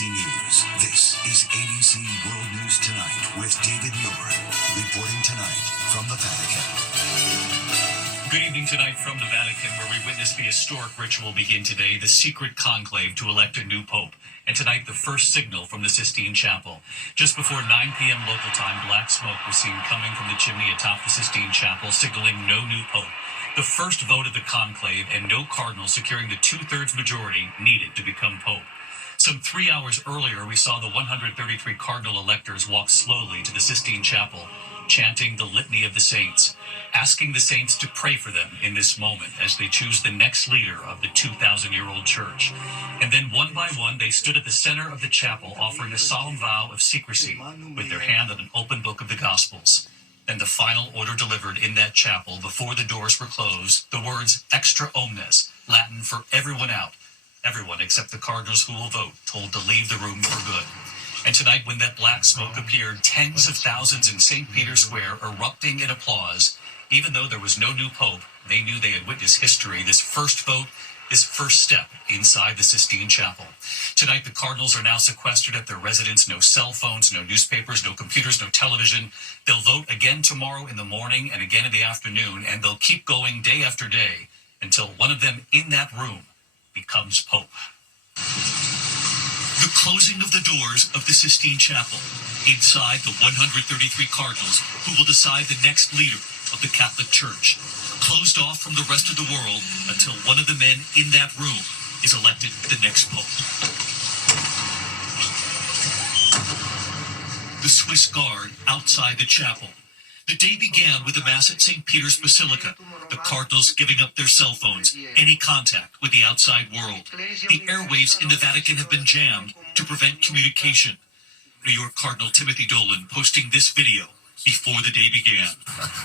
ABC News. This is ABC World News Tonight with David Muir. Reporting tonight from the Vatican. Good evening tonight from the Vatican, where we witness the historic ritual begin today, the secret conclave to elect a new pope. And tonight, the first signal from the Sistine Chapel. Just before 9 p.m. local time, black smoke was seen coming from the chimney atop the Sistine Chapel, signaling no new pope. The first vote of the conclave and no cardinal securing the two-thirds majority needed to become pope. Some 3 hours earlier, we saw the 133 cardinal electors walk slowly to the Sistine Chapel, chanting the Litany of the Saints, asking the saints to pray for them in this moment as they choose the next leader of the 2,000-year-old church. And then one by one, they stood at the center of the chapel offering a solemn vow of secrecy with their hand on an open book of the Gospels. Then the final order delivered in that chapel before the doors were closed, the words extra omnes, Latin for everyone out. Everyone except the cardinals who will vote, told to leave the room for good. And tonight, when that black smoke appeared, tens of thousands in St. Peter's Square erupting in applause. Even though there was no new pope, they knew they had witnessed history, this first vote, this first step inside the Sistine Chapel. Tonight, the cardinals are now sequestered at their residence. No cell phones, no newspapers, no computers, no television. They'll vote again tomorrow in the morning and again in the afternoon, and they'll keep going day after day until one of them in that room becomes pope. The closing of the doors of the Sistine Chapel. Inside, the 133 cardinals who will decide the next leader of the Catholic Church. Closed off from the rest of the world until one of the men in that room is elected the next pope. The Swiss Guard outside the chapel. The day began with a mass at St. Peter's Basilica, the cardinals giving up their cell phones, any contact with the outside world. The airwaves in the Vatican have been jammed to prevent communication. New York Cardinal Timothy Dolan posting this video before the day began.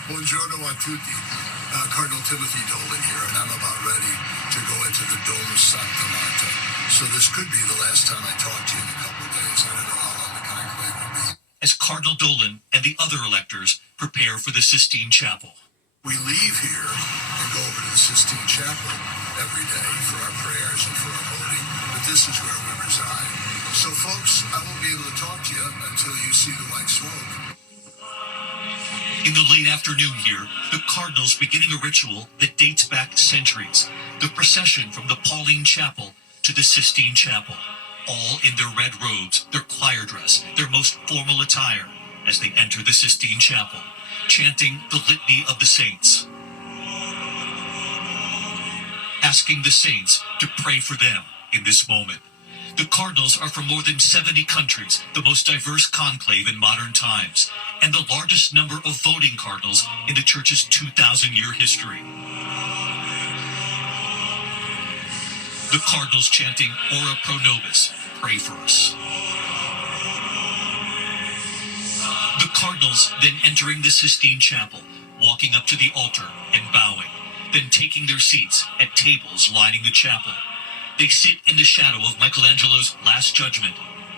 Buongiorno a tutti. Cardinal Timothy Dolan here, and I'm about ready to go into the Dome of Santa Marta. So this could be the last time I talk to you in a couple of days. I don't know how long the conclave will be. As Cardinal Dolan and the other electors prepare for the Sistine Chapel. We leave here and go over to the Sistine Chapel every day for our prayers and for our voting, but this is where we reside. So folks, I won't be able to talk to you until you see the white smoke. In the late afternoon here, the cardinals beginning a ritual that dates back centuries. The procession from the Pauline Chapel to the Sistine Chapel. All in their red robes, their choir dress, their most formal attire, as they enter the Sistine Chapel, chanting the Litany of the Saints. Asking the saints to pray for them in this moment. The cardinals are from more than 70 countries, the most diverse conclave in modern times, and the largest number of voting cardinals in the Church's 2,000-year history. The cardinals chanting Ora pro nobis, pray for us. The cardinals then entering the Sistine Chapel, walking up to the altar and bowing, then taking their seats at tables lining the chapel. They sit in the shadow of Michelangelo's Last Judgment,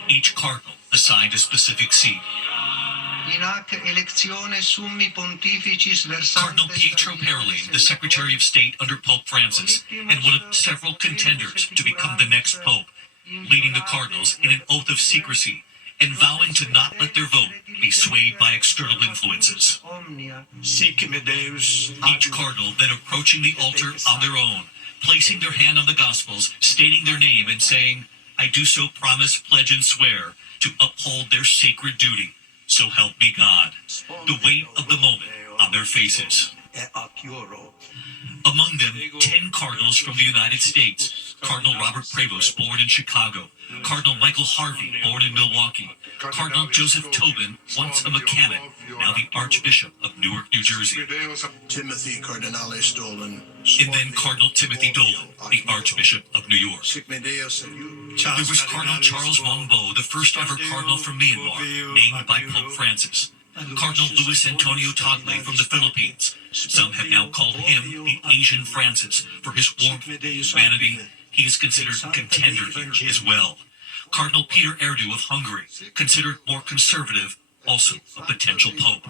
each cardinal assigned a specific seat. Cardinal Pietro Parolin, the Secretary of State under Pope Francis, and one of several contenders to become the next pope, leading the cardinals in an oath of secrecy and vowing to not let their vote be swayed by external influences. Each cardinal then approaching the altar on their own, placing their hand on the Gospels, stating their name and saying, I do so promise, pledge, and swear to uphold their sacred duty. So help me God. The weight of the moment on their faces. Among them, 10 cardinals from the United States. Cardinal Robert Prevost, born in Chicago. Cardinal Michael Harvey, born in Milwaukee. Cardinal Joseph Tobin, once a mechanic, now the Archbishop of Newark, New Jersey. Timothy Cardinales Dolan. And then Cardinal Timothy Dolan, the Archbishop of New York. There was Cardinal Charles Wangbo, the first ever cardinal from Myanmar, named by Pope Francis. Cardinal Luis Antonio Tagle from the Philippines. Some have now called him the Asian Francis for his warmth and humanity. He is considered a contender here as well. Cardinal Peter Erdu of Hungary, considered more conservative, also a potential pope.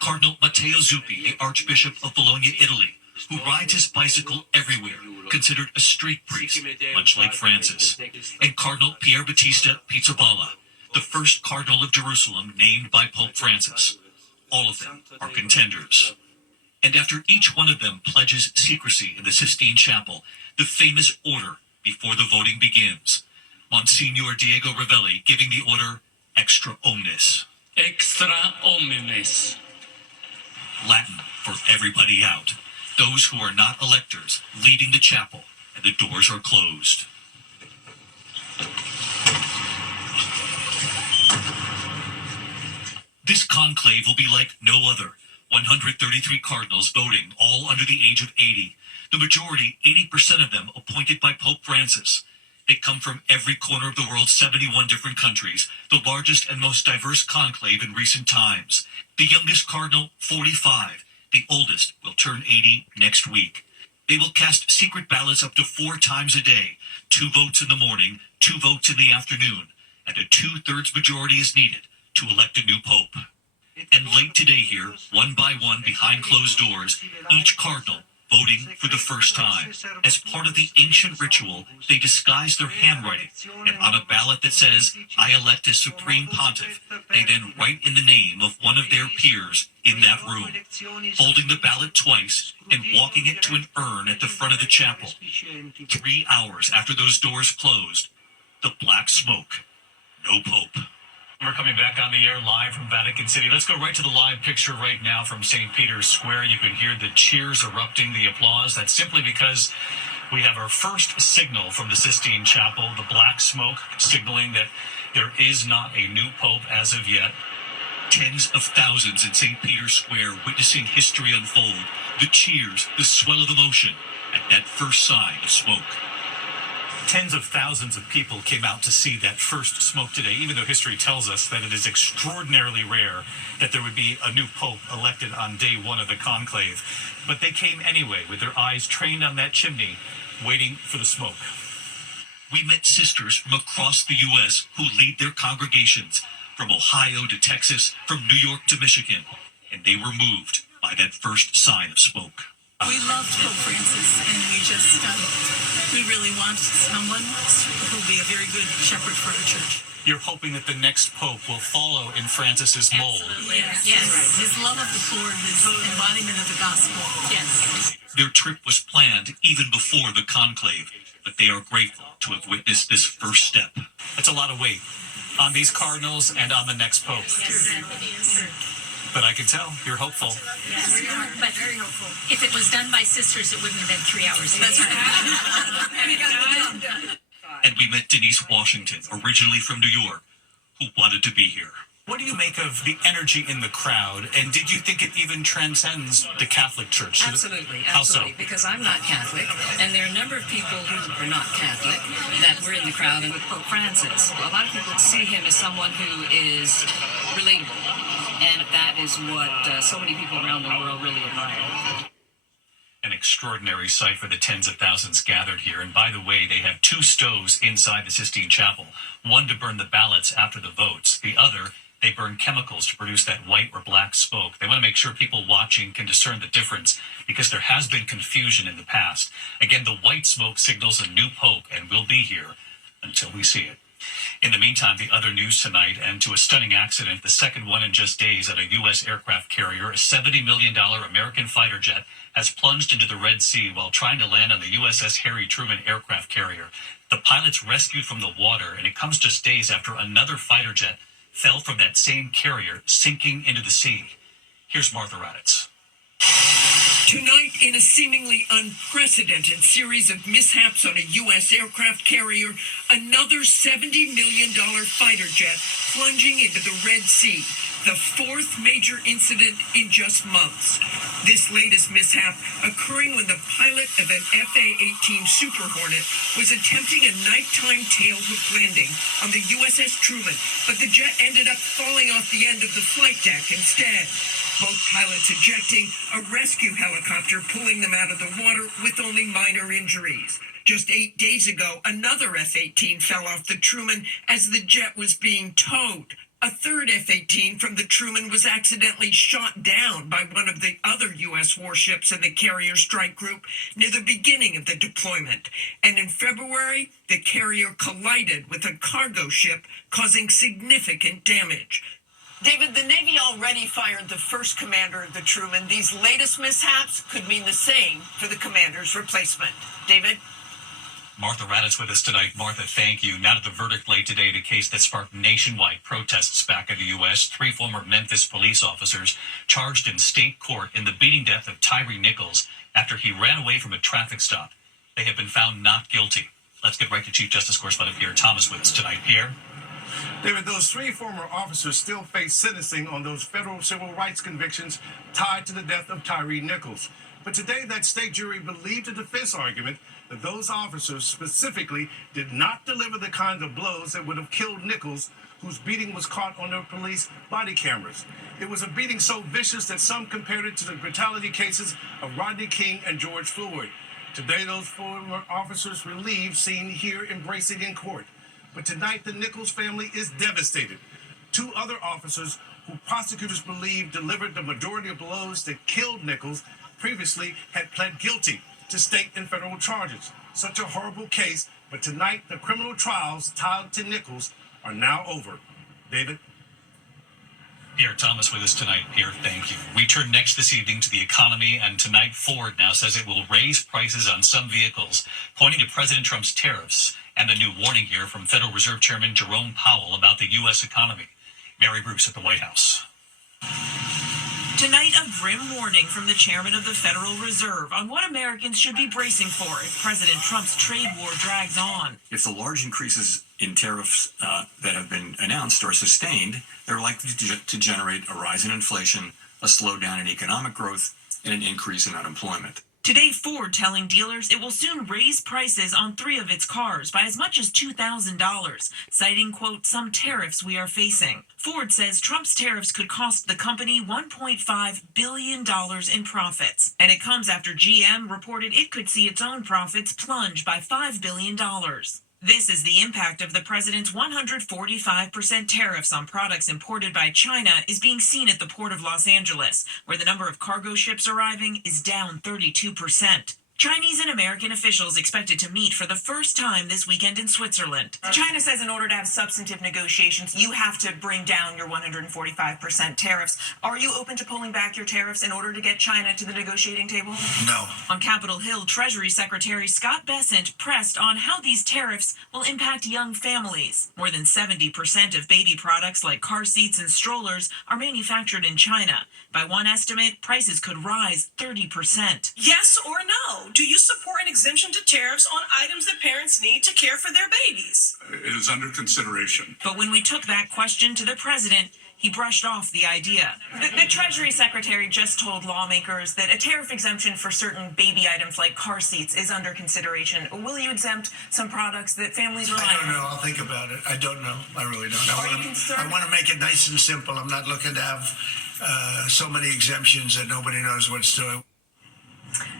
Cardinal Matteo Zuppi, the Archbishop of Bologna, Italy, who rides his bicycle everywhere, considered a street priest, much like Francis, and Cardinal Pier Battista Pizzaballa, the first Cardinal of Jerusalem named by Pope Francis. All of them are contenders. And after each one of them pledges secrecy in the Sistine Chapel, the famous order before the voting begins, Monsignor Diego Ravelli giving the order extra omnes. Extra omnes. Latin for everybody out. Those who are not electors leaving the chapel, and the doors are closed. This conclave will be like no other. 133 cardinals voting, all under the age of 80. The majority, 80% of them, appointed by Pope Francis. They come from every corner of the world, 71 different countries, the largest and most diverse conclave in recent times. The youngest cardinal, 45. The oldest will turn 80 next week. They will cast secret ballots up to 4 times a day, 2 votes in the morning, 2 votes in the afternoon, and a 2/3 majority is needed to elect a new pope. And late today here, one by one behind closed doors, each cardinal voting for the first time. As part of the ancient ritual, they disguise their handwriting, and on a ballot that says, "I elect a supreme pontiff," they then write in the name of one of their peers in that room, folding the ballot twice and walking it to an urn at the front of the chapel. 3 hours after those doors closed, the black smoke. No pope. We're coming back on the air live from Vatican City. Let's go right to the live picture right now from St. Peter's Square. You can hear the cheers erupting, the applause. That's simply because we have our first signal from the Sistine Chapel, the black smoke, signaling that there is not a new pope as of yet. Tens of thousands in St. Peter's Square witnessing history unfold. The cheers, the swell of emotion at that first sign of smoke. Tens of thousands of people came out to see that first smoke today, even though history tells us that it is extraordinarily rare that there would be a new pope elected on day one of the conclave. But they came anyway, with their eyes trained on that chimney, waiting for the smoke. We met sisters from across the U.S. who lead their congregations, from Ohio to Texas, from New York to Michigan, and they were moved by that first sign of smoke. We loved Pope Francis, and we really want someone who will be a very good shepherd for our church. You're hoping that the next pope will follow in Francis's mold. Yes. His love of the poor, his embodiment of the gospel. Yes. Their trip was planned even before the conclave, but they are grateful to have witnessed this first step. That's a lot of weight on these cardinals and on the next pope. Yes. But I can tell you're hopeful. Yes, but very hopeful. If it was done by sisters, it wouldn't have been 3 hours. That's right. And we met Denise Washington, originally from New York, who wanted to be here. What do you make of the energy in the crowd? And did you think it even transcends the Catholic Church? Absolutely, How so? absolutely. Because I'm not Catholic, and there are a number of people who are not Catholic that were in the crowd and with Pope Francis. A lot of people see him as someone who is relatable, and that is what so many people around the world really admire. An extraordinary sight for the tens of thousands gathered here. And by the way, they have 2 stoves inside the Sistine Chapel. One to burn the ballots after the votes. The other, they burn chemicals to produce that white or black smoke. They want to make sure people watching can discern the difference, because there has been confusion in the past. Again, the white smoke signals a new pope, and will be here until we see it. In the meantime, the other news tonight, and to a stunning accident, the second one in just days at a U.S. aircraft carrier, a $70 million American fighter jet has plunged into the Red Sea while trying to land on the USS Harry Truman aircraft carrier. The pilots rescued from the water, and it comes just days after another fighter jet fell from that same carrier, sinking into the sea. Here's Martha Raddatz. Tonight, in a seemingly unprecedented series of mishaps on a U.S. aircraft carrier, another $70 million fighter jet plunging into the Red Sea, the 4th major incident in just months. This latest mishap occurring when the pilot of an FA-18 Super Hornet was attempting a nighttime tailhook landing on the USS Truman, but the jet ended up falling off the end of the flight deck instead. Both pilots ejecting, a rescue helicopter pulling them out of the water with only minor injuries. Just 8 days ago, another F-18 fell off the Truman as the jet was being towed. A third F-18 from the Truman was accidentally shot down by one of the other U.S. warships in the carrier strike group near the beginning of the deployment. And in February, the carrier collided with a cargo ship, causing significant damage. David, the Navy already fired the first commander of the Truman. These latest mishaps could mean the same for the commander's replacement. David? Martha Raddatz with us tonight. Martha, thank you. Now to the verdict late today, the case that sparked nationwide protests back in the U.S. 3 former Memphis police officers charged in state court in the beating death of Tyree Nichols after he ran away from a traffic stop. They have been found not guilty. Let's get right to Chief Justice Correspondent Pierre Thomas with us tonight. Pierre? David, those 3 former officers still face sentencing on those federal civil rights convictions tied to the death of Tyree Nichols. But today, that state jury believed the defense argument that those officers specifically did not deliver the kind of blows that would have killed Nichols, whose beating was caught on their police body cameras. It was a beating so vicious that some compared it to the brutality cases of Rodney King and George Floyd. Today, those former officers relieved seen here embracing in court. But tonight, the Nichols family is devastated. 2 other officers who prosecutors believe delivered the majority of blows that killed Nichols previously had pled guilty to state and federal charges. Such a horrible case, but tonight the criminal trials tied to Nichols are now over. David? Pierre Thomas with us tonight. Pierre, thank you. We turn next this evening to the economy, and tonight Ford now says it will raise prices on some vehicles, pointing to President Trump's tariffs and a new warning here from Federal Reserve Chairman Jerome Powell about the U.S. economy. Mary Bruce at the White House. Tonight, a grim warning from the chairman of the Federal Reserve on what Americans should be bracing for if President Trump's trade war drags on. If the large increases in tariffs that have been announced are sustained, they're likely to generate a rise in inflation, a slowdown in economic growth, and an increase in unemployment. Today, Ford telling dealers it will soon raise prices on 3 of its cars by as much as $2,000, citing, quote, some tariffs we are facing. Ford says Trump's tariffs could cost the company $1.5 billion in profits. And it comes after GM reported it could see its own profits plunge by $5 billion. This is the impact of the president's 145% tariffs on products imported by China is being seen at the Port of Los Angeles, where the number of cargo ships arriving is down 32%. Chinese and American officials expected to meet for the first time this weekend in Switzerland. China says in order to have substantive negotiations, you have to bring down your 145% tariffs. Are you open to pulling back your tariffs in order to get China to the negotiating table? No. On Capitol Hill, Treasury Secretary Scott Bessent pressed on how these tariffs will impact young families. More than 70% of baby products like car seats and strollers are manufactured in China. By one estimate, prices could rise 30%. Yes or no? Do you support an exemption to tariffs on items that parents need to care for their babies? It is under consideration. But when we took that question to the president, he brushed off the idea. The Treasury Secretary just told lawmakers that a tariff exemption for certain baby items like car seats is under consideration. Will you exempt some products that families rely on? I don't know. I'll think about it. I don't know. I really don't. I want to make it nice and simple. I'm not looking to have so many exemptions that nobody knows what's doing.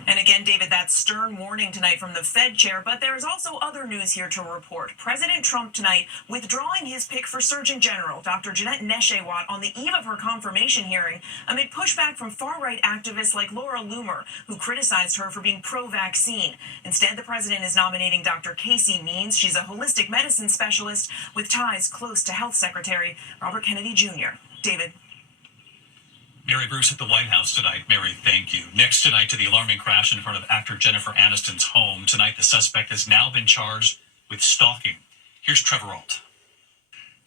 And again, David, that stern warning tonight from the Fed chair, but there is also other news here to report. President Trump tonight withdrawing his pick for Surgeon General, Dr. Jeanette Nesheiwat, on the eve of her confirmation hearing amid pushback from far-right activists like Laura Loomer, who criticized her for being pro-vaccine. Instead, the president is nominating Dr. Casey Means. She's a holistic medicine specialist with ties close to Health Secretary Robert Kennedy Jr. David. Mary Bruce at the White House tonight. Mary, thank you. Next tonight to the alarming crash in front of actor Jennifer Aniston's home. Tonight, the suspect has now been charged with stalking. Here's Trevor Ault.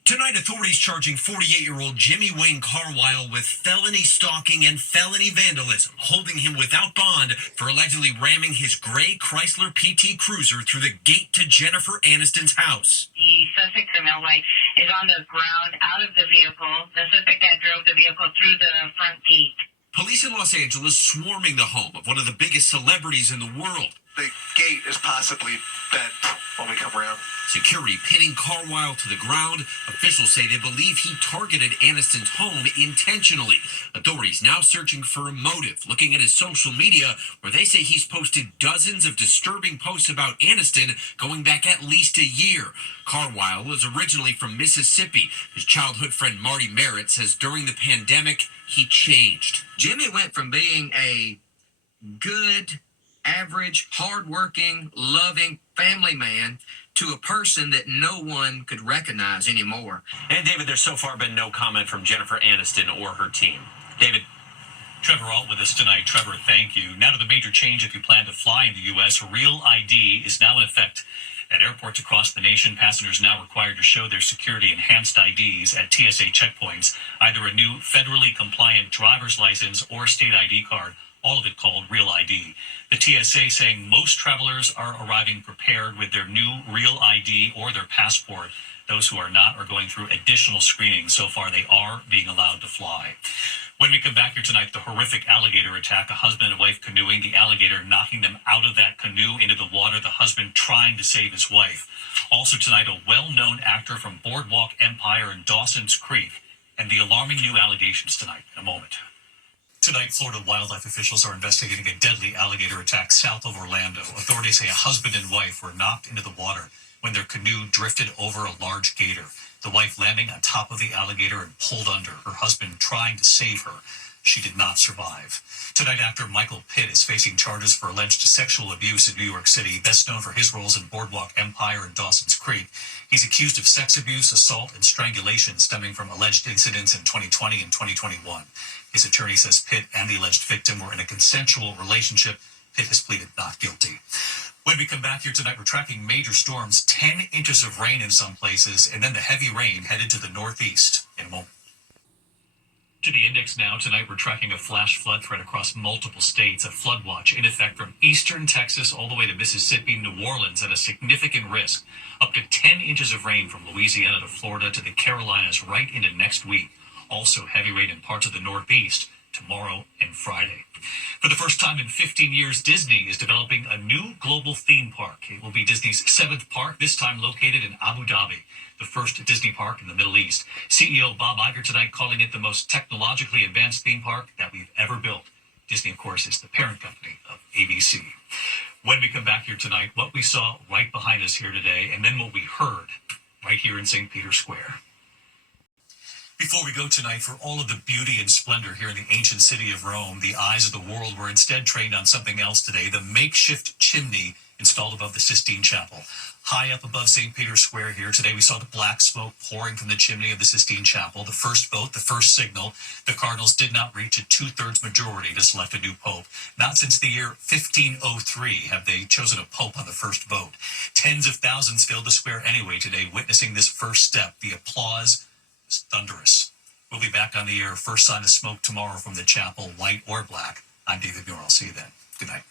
Tonight, authorities charging 48-year-old Jimmy Wayne Carwile with felony stalking and felony vandalism, holding him without bond for allegedly ramming his gray Chrysler PT Cruiser through the gate to Jennifer Aniston's house. The suspect in Illinois is on the ground out of the vehicle. The suspect that drove the vehicle through the front gate. Police in Los Angeles swarming the home of one of the biggest celebrities in the world. The gate is possibly bent when we come around. Security pinning Carwile to the ground. Officials say they believe he targeted Aniston's home intentionally. Authorities now searching for a motive, looking at his social media, where they say he's posted dozens of disturbing posts about Aniston going back at least a year. Carwile was originally from Mississippi. His childhood friend Marty Merritt says during the pandemic, he changed. Jimmy went from being a good, average, hardworking, loving family man to a person that no one could recognize anymore. And David, there's so far been no comment from Jennifer Aniston or her team. David. Trevor Alt with us tonight. Trevor, thank you. Now to the major change if you plan to fly in the U.S. Real ID is now in effect. At airports across the nation, passengers now required to show their security enhanced IDs at TSA checkpoints, either a new federally compliant driver's license or state ID card, all of it called Real ID. The TSA saying most travelers are arriving prepared with their new Real ID or their passport. Those who are not are going through additional screening. So far, they are being allowed to fly. When we come back here tonight, the horrific alligator attack, a husband and wife canoeing, the alligator knocking them out of that canoe into the water, the husband trying to save his wife. Also tonight, a well-known actor from Boardwalk Empire and Dawson's Creek, and the alarming new allegations tonight. In a moment. Tonight, Florida wildlife officials are investigating a deadly alligator attack south of Orlando. Authorities say a husband and wife were knocked into the water when their canoe drifted over a large gator. The wife landing on top of the alligator and pulled under, her husband trying to save her. She did not survive. Tonight, actor Michael Pitt is facing charges for alleged sexual abuse in New York City, best known for his roles in Boardwalk Empire and Dawson's Creek. He's accused of sex abuse, assault, and strangulation stemming from alleged incidents in 2020 and 2021. His attorney says Pitt and the alleged victim were in a consensual relationship. Pitt has pleaded not guilty. When we come back here tonight, we're tracking major storms, 10 inches of rain in some places, and then the heavy rain headed to the northeast in a moment. To the index now. Tonight, we're tracking a flash flood threat across multiple states, a flood watch in effect from eastern Texas all the way to Mississippi, New Orleans at a significant risk. Up to 10 inches of rain from Louisiana to Florida to the Carolinas right into next week. Also heavy rain in parts of the northeast tomorrow and Friday. For the first time in 15 years, Disney is developing a new global theme park. It will be Disney's 7th park, this time located in Abu Dhabi, the first Disney park in the Middle East. CEO Bob Iger tonight calling it the most technologically advanced theme park that we've ever built. Disney, of course, is the parent company of ABC. When we come back here tonight, what we saw right behind us here today, and then what we heard right here in St. Peter's Square. Before we go tonight, for all of the beauty and splendor here in the ancient city of Rome, the eyes of the world were instead trained on something else today, the makeshift chimney installed above the Sistine Chapel. High up above St. Peter's Square here, today we saw the black smoke pouring from the chimney of the Sistine Chapel. The first vote, the first signal, the Cardinals did not reach a two-thirds majority to select a new pope. Not since the year 1503 have they chosen a pope on the first vote. Tens of thousands filled the square anyway today, witnessing this first step. The applause was thunderous. We'll be back on the air. First sign of smoke tomorrow from the chapel, white or black. I'm David Muir. I'll see you then. Good night.